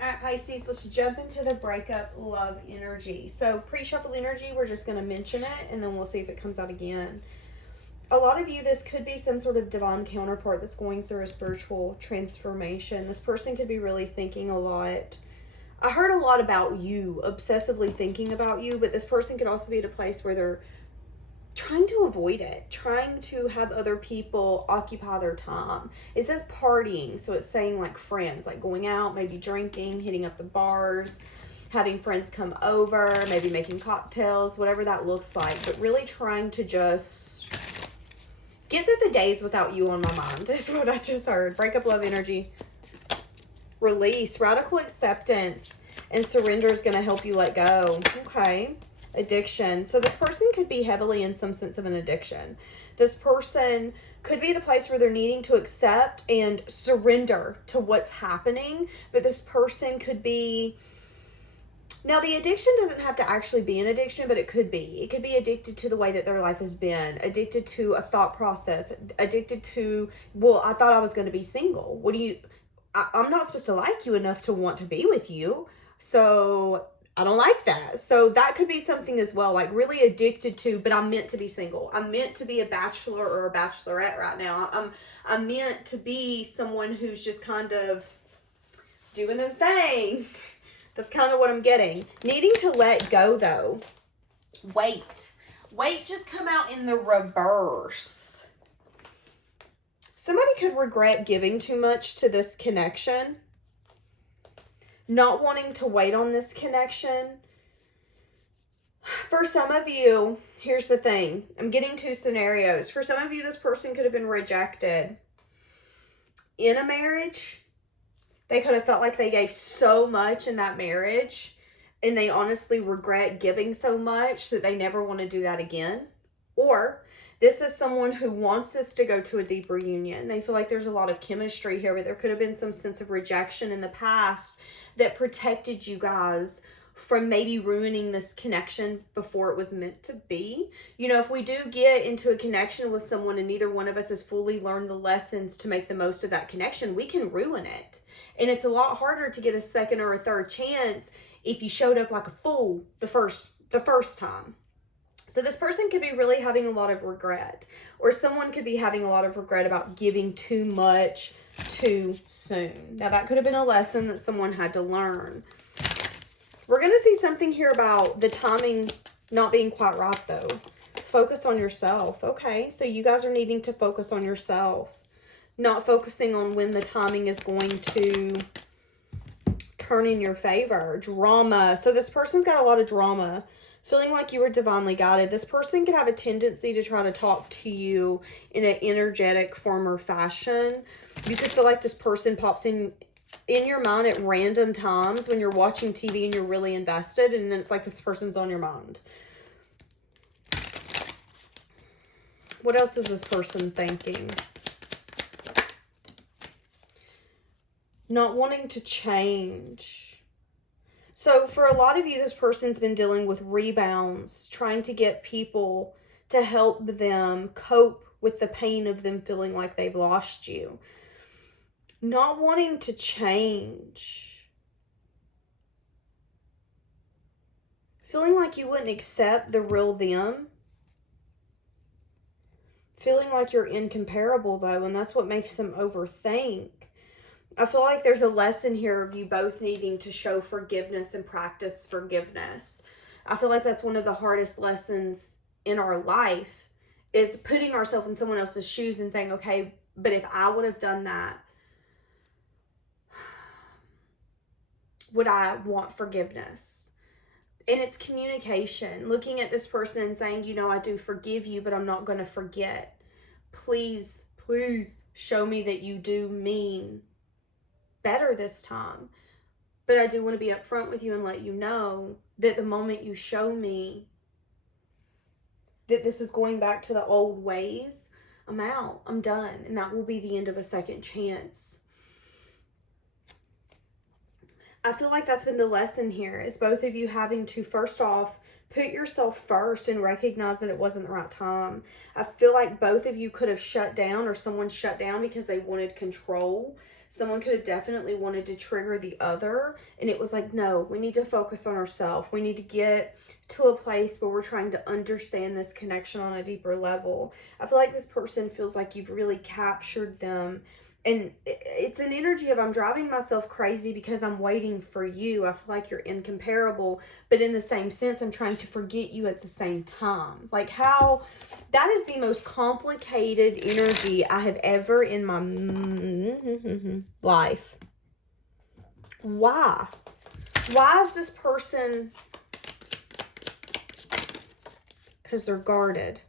All right, Pisces, let's jump into the breakup love energy. So pre-shuffle energy, we're just going to mention it, and then we'll see if it comes out again. A lot of you, this could be some sort of divine counterpart that's going through a spiritual transformation. This person could be really thinking a lot. I heard a lot about you, obsessively thinking about you, but this person could also be at a place where they're trying to avoid it, trying to have other people occupy their time. It says partying, so it's saying like friends, like going out, maybe drinking, hitting up the bars, having friends come over, maybe making cocktails, whatever that looks like, but really trying to just get through the days without you on my mind is what I just heard. Breakup love energy. Release, radical acceptance, and surrender is going to help you let go. Okay. Addiction. So this person could be heavily in some sense of an addiction. This person could be at a place where they're needing to accept and surrender to what's happening, but this person could be... Now, the addiction doesn't have to actually be an addiction, but it could be. It could be addicted to the way that their life has been, addicted to a thought process, addicted to, well, I thought I was going to be single. I'm not supposed to like you enough to want to be with you, so I don't like that. So that could be something as well, like really addicted to, but I'm meant to be single. I'm meant to be a bachelor or a bachelorette right now. I'm meant to be someone who's just kind of doing their thing. That's kind of what I'm getting. Needing to let go, though. Wait just come out in the reverse. Somebody could regret giving too much to this connection. Not wanting to wait on this connection. For some of you, here's the thing. I'm getting two scenarios. For some of you, this person could have been rejected in a marriage. They could have felt like they gave so much in that marriage, and they honestly regret giving so much that they never want to do that again. Or this is someone who wants this to go to a deeper union. They feel like there's a lot of chemistry here, but there could have been some sense of rejection in the past that protected you guys from maybe ruining this connection before it was meant to be. You know, if we do get into a connection with someone and neither one of us has fully learned the lessons to make the most of that connection, we can ruin it. And it's a lot harder to get a second or a third chance if you showed up like a fool the first time. So this person could be really having a lot of regret, or someone could be having a lot of regret about giving too much too soon. Now that could have been a lesson that someone had to learn. We're going to see something here about the timing not being quite right, though. Focus on yourself. Okay, so you guys are needing to focus on yourself. Not focusing on when the timing is going to turn in your favor. Drama. So this person's got a lot of drama. Feeling like you were divinely guided. This person could have a tendency to try to talk to you in an energetic form or fashion. You could feel like this person pops in your mind at random times when you're watching TV and you're really invested, and then it's like this person's on your mind. What else is this person thinking? Not wanting to change. So for a lot of you, this person's been dealing with rebounds, trying to get people to help them cope with the pain of them feeling like they've lost you. Not wanting to change. Feeling like you wouldn't accept the real them. Feeling like you're incomparable, though, and that's what makes them overthink. I feel like there's a lesson here of you both needing to show forgiveness and practice forgiveness. I feel like that's one of the hardest lessons in our life, is putting ourselves in someone else's shoes and saying, okay, but if I would have done that, would I want forgiveness? And it's communication. Looking at this person and saying, you know, I do forgive you, but I'm not going to forget. Please, please show me that you do mean better this time. But I do want to be upfront with you and let you know that the moment you show me that this is going back to the old ways, I'm out. I'm done. And that will be the end of a second chance. I feel like that's been the lesson here, is both of you having to, first off, put yourself first and recognize that it wasn't the right time. I feel like both of you could have shut down, or someone shut down because they wanted control. Someone could have definitely wanted to trigger the other, and it was like, no, we need to focus on ourselves. We need to get to a place where we're trying to understand this connection on a deeper level. I feel like this person feels like you've really captured them, and it's an energy of, I'm driving myself crazy because I'm waiting for you. I feel like you're incomparable, but in the same sense, I'm trying to forget you at the same time. Like, how that is the most complicated energy I have ever in my life. Why? Why is this person? Because they're guarded.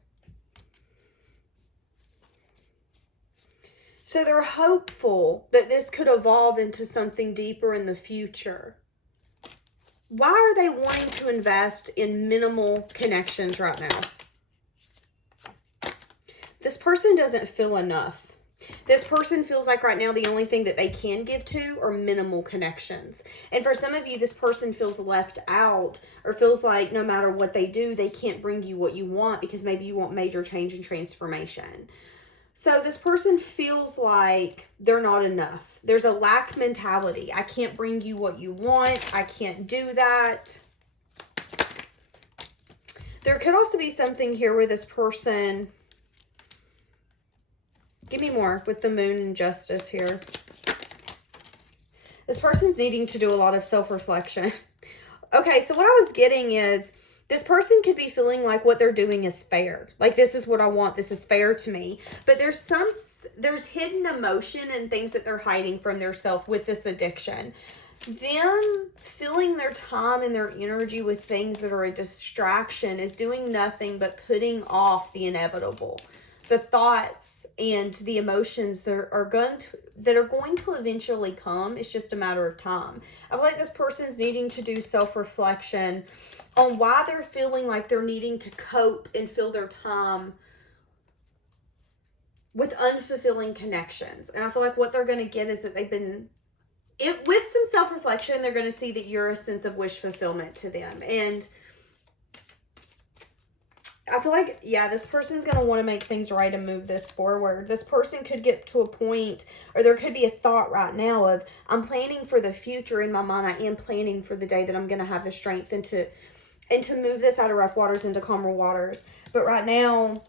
So they're hopeful that this could evolve into something deeper in the future. Why are they wanting to invest in minimal connections right now? This person doesn't feel enough. This person feels like right now the only thing that they can give to are minimal connections. And for some of you, this person feels left out, or feels like no matter what they do, they can't bring you what you want because maybe you want major change and transformation. So this person feels like they're not enough. There's a lack mentality. I can't bring you what you want. I can't do that. There could also be something here where this person... Give me more with the moon and justice here. This person's needing to do a lot of self-reflection. Okay, so what I was getting is, this person could be feeling like what they're doing is fair. Like, this is what I want. This is fair to me. But there's hidden emotion and things that they're hiding from their self with this addiction. Them filling their time and their energy with things that are a distraction is doing nothing but putting off the inevitable. The thoughts and the emotions that are going to eventually come. It's just a matter of time. I feel like this person's needing to do self-reflection on why they're feeling like they're needing to cope and fill their time with unfulfilling connections. And I feel like what they're going to get is that with some self-reflection, they're going to see that you're a sense of wish fulfillment to them. And I feel like, yeah, this person's going to want to make things right and move this forward. This person could get to a point, or there could be a thought right now of, I'm planning for the future in my mind. I am planning for the day that I'm going to have the strength and to move this out of rough waters into calmer waters. But right now,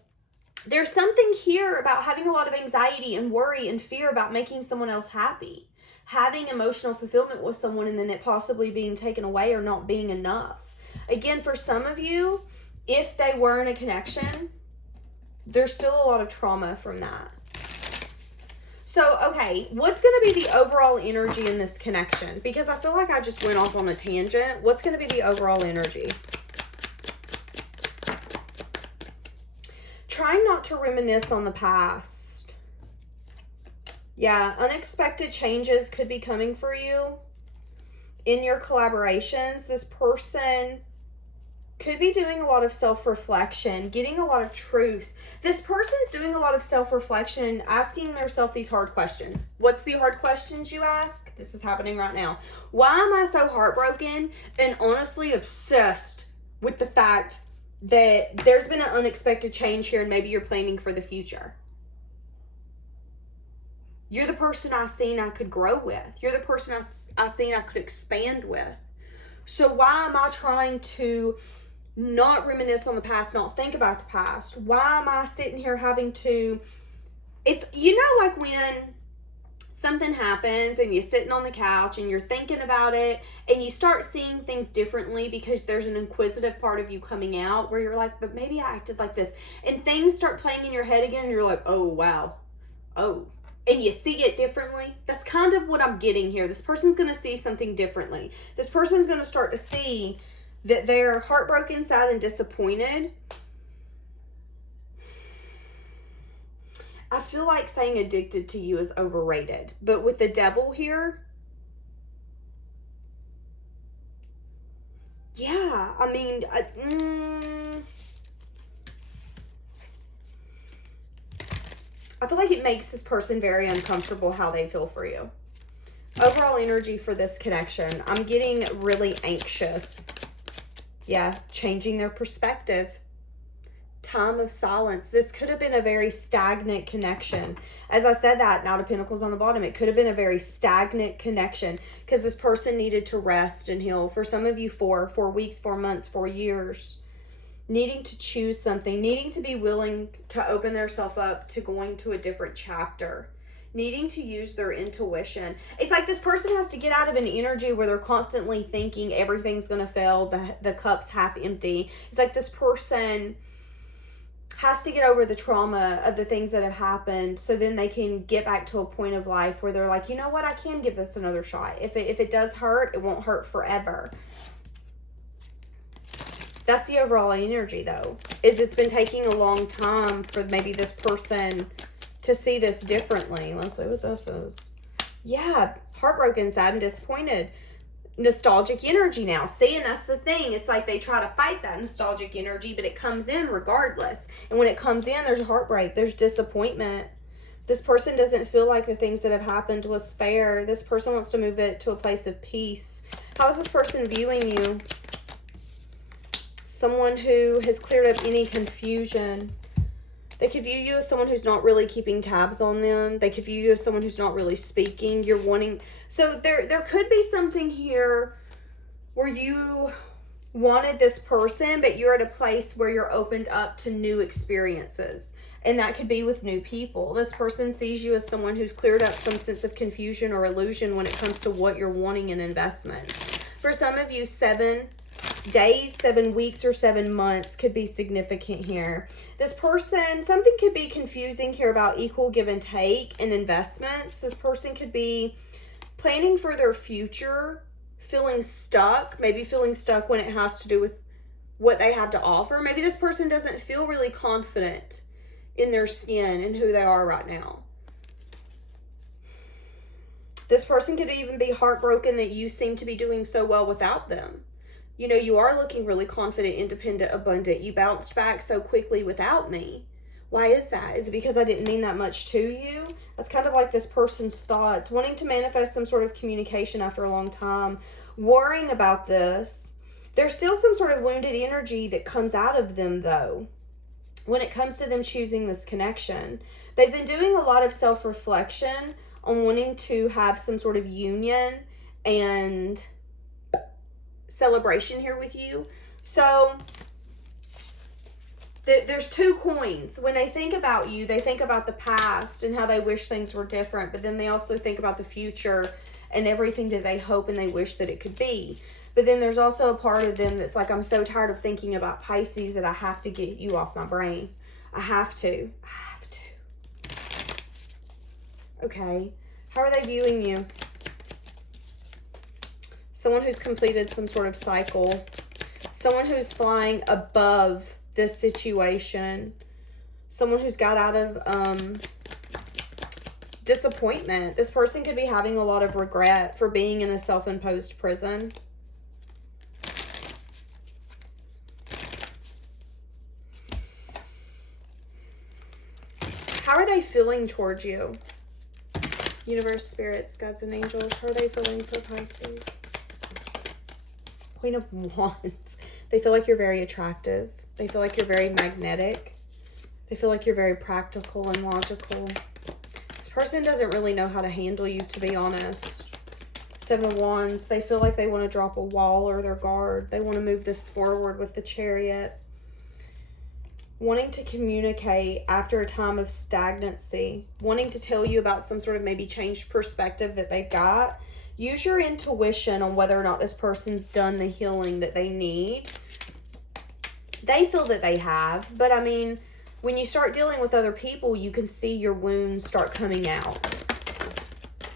there's something here about having a lot of anxiety and worry and fear about making someone else happy. Having emotional fulfillment with someone and then it possibly being taken away or not being enough. Again, for some of you, if they were in a connection, there's still a lot of trauma from that. So, okay, what's going to be the overall energy in this connection? Because I feel like I just went off on a tangent. What's going to be the overall energy? Trying not to reminisce on the past. Yeah, unexpected changes could be coming for you in your collaborations. This person could be doing a lot of self-reflection, getting a lot of truth. This person's doing a lot of self-reflection and asking themselves these hard questions. What's the hard questions you ask? This is happening right now. Why am I so heartbroken and honestly obsessed with the fact that there's been an unexpected change here and maybe you're planning for the future? You're the person I seen I could grow with. You're the person I seen I could expand with. So why am I trying to not reminisce on the past, not think about the past? Why am I sitting here having to... It's, like when something happens and you're sitting on the couch and you're thinking about it and you start seeing things differently because there's an inquisitive part of you coming out where you're like, but maybe I acted like this. And things start playing in your head again and you're like, oh, wow. Oh. And you see it differently. That's kind of what I'm getting here. This person's going to see something differently. This person's going to start to see that they're heartbroken, sad, and disappointed. I feel like saying addicted to you is overrated. But with the devil here, yeah, I mean, I feel like it makes this person very uncomfortable how they feel for you. Overall energy for this connection. I'm getting really anxious. Yeah, changing their perspective. Time of silence. This could have been a very stagnant connection. As I said that, Knight of Pentacles on the bottom, it could have been a very stagnant connection because this person needed to rest and heal. For some of you, 4 weeks, 4 months, 4 years. Needing to choose something, needing to be willing to open themselves up to going to a different chapter, needing to use their intuition. It's like this person has to get out of an energy where they're constantly thinking everything's going to fail, the cup's half empty. It's like this person has to get over the trauma of the things that have happened so then they can get back to a point of life where they're like, you know what, I can give this another shot. If it does hurt, it won't hurt forever. That's the overall energy, though, is it's been taking a long time for maybe this person to see this differently. Let's see what this is. Yeah, heartbroken, sad, and disappointed. Nostalgic energy now. See, and that's the thing. It's like they try to fight that nostalgic energy, but it comes in regardless. And when it comes in, there's heartbreak. There's disappointment. This person doesn't feel like the things that have happened was fair. This person wants to move it to a place of peace. How is this person viewing you? Someone who has cleared up any confusion. They could view you as someone who's not really keeping tabs on them. They could view you as someone who's not really speaking. You're wanting... So there could be something here where you wanted this person, but you're at a place where you're opened up to new experiences. And that could be with new people. This person sees you as someone who's cleared up some sense of confusion or illusion when it comes to what you're wanting in investments. For some of you, 7 days, 7 weeks, or 7 months could be significant here. This person, something could be confusing here about equal give and take in investments. This person could be planning for their future, feeling stuck, maybe feeling stuck when it has to do with what they have to offer. Maybe this person doesn't feel really confident in their skin and who they are right now. This person could even be heartbroken that you seem to be doing so well without them. You know, you are looking really confident, independent, abundant. You bounced back so quickly without me. Why is that? Is it because I didn't mean that much to you? That's kind of like this person's thoughts. Wanting to manifest some sort of communication after a long time. Worrying about this. There's still some sort of wounded energy that comes out of them, though, when it comes to them choosing this connection. They've been doing a lot of self-reflection on wanting to have some sort of union and celebration here with you. So there's 2 coins. When they think about you, they think about the past and how they wish things were different, but then they also think about the future and everything that they hope and they wish that it could be. But then there's also a part of them that's like, I'm so tired of thinking about Pisces that I have to get you off my brain. I have to. Okay. How are they viewing you? Someone who's completed some sort of cycle. Someone who's flying above this situation. Someone who's got out of disappointment. This person could be having a lot of regret for being in a self-imposed prison. How are they feeling towards you? Universe, spirits, gods, and angels. How are they feeling for Pisces? Queen of Wands. They feel like you're very attractive. They feel like you're very magnetic. They feel like you're very practical and logical. This person doesn't really know how to handle you, to be honest. 7 of Wands. They feel like they want to drop a wall or their guard. They want to move this forward with the Chariot. Wanting to communicate after a time of stagnancy. Wanting to tell you about some sort of maybe changed perspective that they've got. Use your intuition on whether or not this person's done the healing that they need. They feel that they have, but I mean, when you start dealing with other people, you can see your wounds start coming out.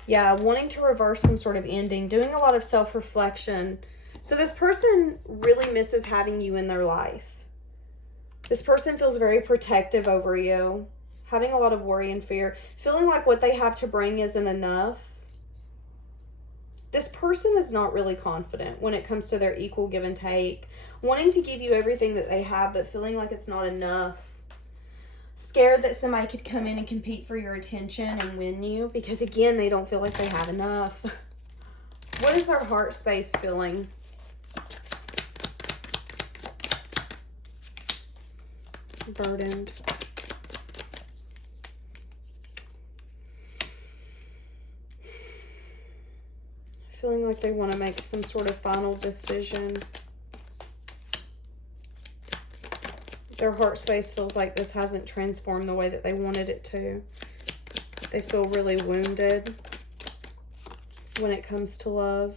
Yeah, wanting to reverse some sort of ending, doing a lot of self-reflection. So this person really misses having you in their life. This person feels very protective over you, having a lot of worry and fear, feeling like what they have to bring isn't enough. This person is not really confident when it comes to their equal give and take, wanting to give you everything that they have, but feeling like it's not enough. Scared that somebody could come in and compete for your attention and win you, because again, they don't feel like they have enough. What is their heart space feeling? Burdened. Feeling like they want to make some sort of final decision. Their heart space feels like this hasn't transformed the way that they wanted it to. They feel really wounded when it comes to love.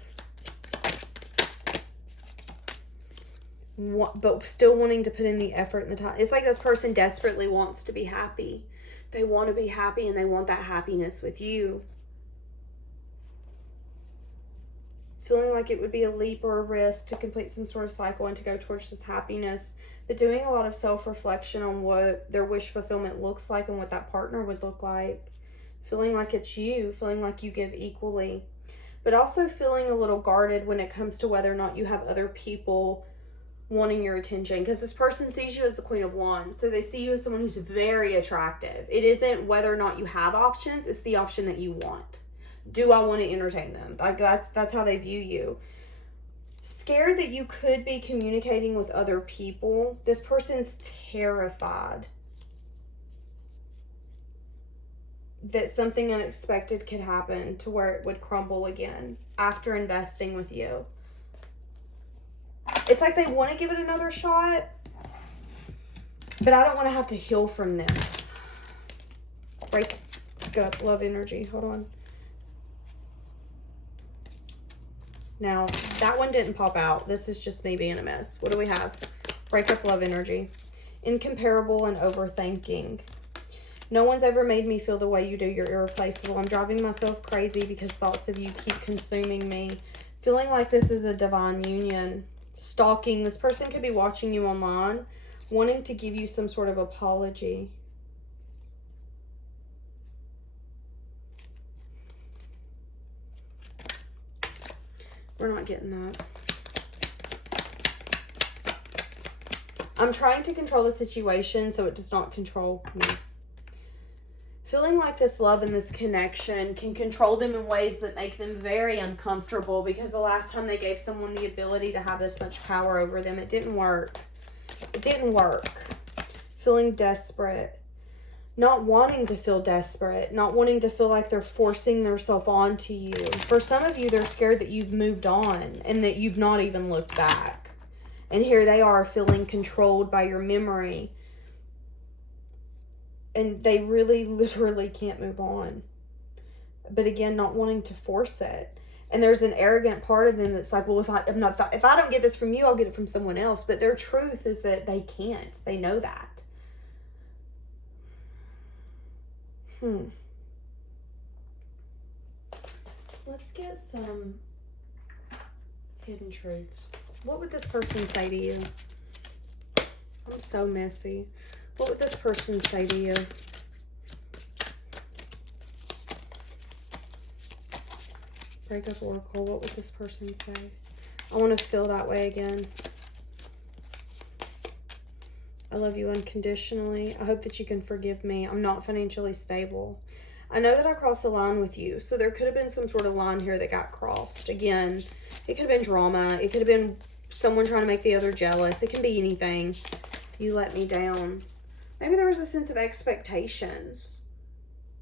But still wanting to put in the effort and the time. It's like this person desperately wants to be happy. They want to be happy and they want that happiness with you. Feeling like it would be a leap or a risk to complete some sort of cycle and to go towards this happiness, but doing a lot of self-reflection on what their wish fulfillment looks like and what that partner would look like. Feeling like it's you, feeling like you give equally, but also feeling a little guarded when it comes to whether or not you have other people wanting your attention, because this person sees you as the Queen of Wands, so they see you as someone who's very attractive. It isn't whether or not you have options, it's the option that you want. Do I want to entertain them? Like that's how they view you. Scared that you could be communicating with other people. This person's terrified that something unexpected could happen to where it would crumble again after investing with you. It's like they want to give it another shot, but I don't want to have to heal from this. Breakup, love energy. Hold on. Now, that one didn't pop out. This is just me being a mess. What do we have? Breakup, love energy. Incomparable and overthinking. No one's ever made me feel the way you do. You're irreplaceable. I'm driving myself crazy because thoughts of you keep consuming me. Feeling like this is a divine union. Stalking. This person could be watching you online, wanting to give you some sort of apology. We're not getting that. I'm trying to control the situation so it does not control me. Feeling like this love and this connection can control them in ways that make them very uncomfortable, because the last time they gave someone the ability to have this much power over them, it didn't work. It didn't work. Feeling desperate. Not wanting to feel desperate. Not wanting to feel like they're forcing themselves onto you. For some of you, they're scared that you've moved on and that you've not even looked back. And here they are feeling controlled by your memory. And they really, literally can't move on. But again, not wanting to force it. And there's an arrogant part of them that's like, well, if I don't get this from you, I'll get it from someone else. But their truth is that they can't. They know that. Let's get some hidden truths. What would this person say to you? I'm so messy. What would this person say to you? Breakup Oracle, what would this person say? I want to feel that way again. I love you unconditionally. I hope that you can forgive me. I'm not financially stable. I know that I crossed the line with you, so there could have been some sort of line here that got crossed. Again, it could have been drama. It could have been someone trying to make the other jealous. It can be anything. You let me down. Maybe there was a sense of expectations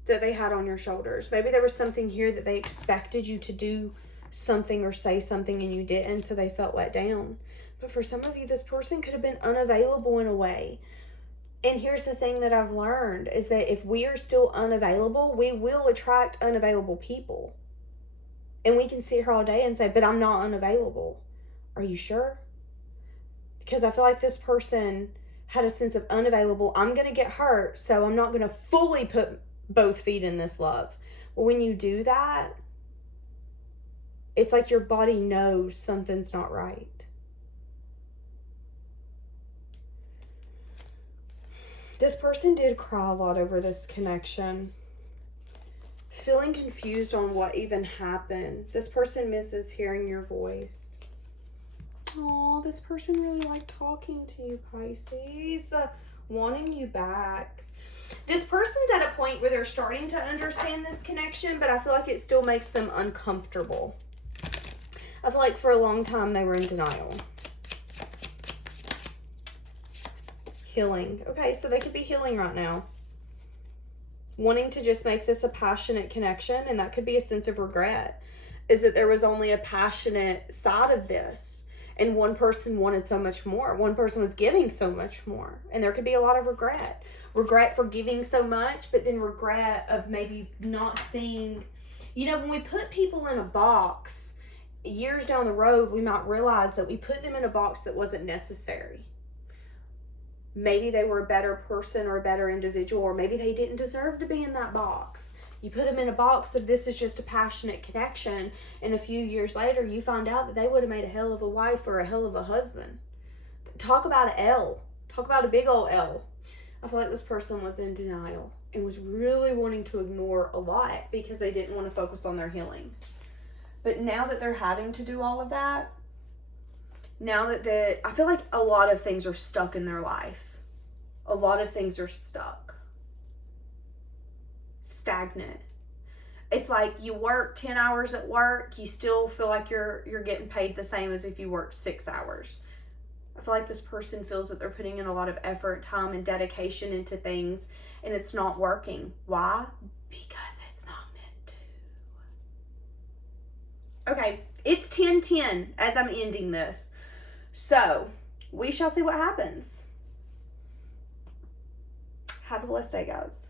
that they had on your shoulders. Maybe there was something here that they expected you to do something or say something and you didn't, so they felt let down. But for some of you, this person could have been unavailable in a way. And here's the thing that I've learned is that if we are still unavailable, we will attract unavailable people. And we can sit here all day and say, but I'm not unavailable. Are you sure? Because I feel like this person had a sense of unavailable. I'm going to get hurt, so I'm not going to fully put both feet in this love. But when you do that, it's like your body knows something's not right. This person did cry a lot over this connection. Feeling confused on what even happened. This person misses hearing your voice. Oh, this person really liked talking to you, Pisces. Wanting you back. This person's at a point where they're starting to understand this connection, but I feel like it still makes them uncomfortable. I feel like for a long time they were in denial. Healing. Okay, so they could be healing right now. Wanting to just make this a passionate connection, and that could be a sense of regret. Is that there was only a passionate side of this, and one person wanted so much more. One person was giving so much more, and there could be a lot of regret. Regret for giving so much, but then regret of maybe not seeing, you know, when we put people in a box, years down the road, we might realize that we put them in a box that wasn't necessary. Maybe they were a better person or a better individual, or maybe they didn't deserve to be in that box. You put them in a box of this is just a passionate connection, and a few years later you find out that they would have made a hell of a wife or a hell of a husband. Talk about an L. Talk about a big old L. I feel like this person was in denial and was really wanting to ignore a lot because they didn't want to focus on their healing. But now that they're having to do all of that, now that I feel like a lot of things are stuck in their life. A lot of things are stuck. Stagnant. It's like you work 10 hours at work, you still feel like you're getting paid the same as if you worked 6 hours. I feel like this person feels that they're putting in a lot of effort, time, and dedication into things, and it's not working. Why? Because it's not meant to. Okay, it's 10:10 as I'm ending this. So, we shall see what happens. Have a blessed day, guys.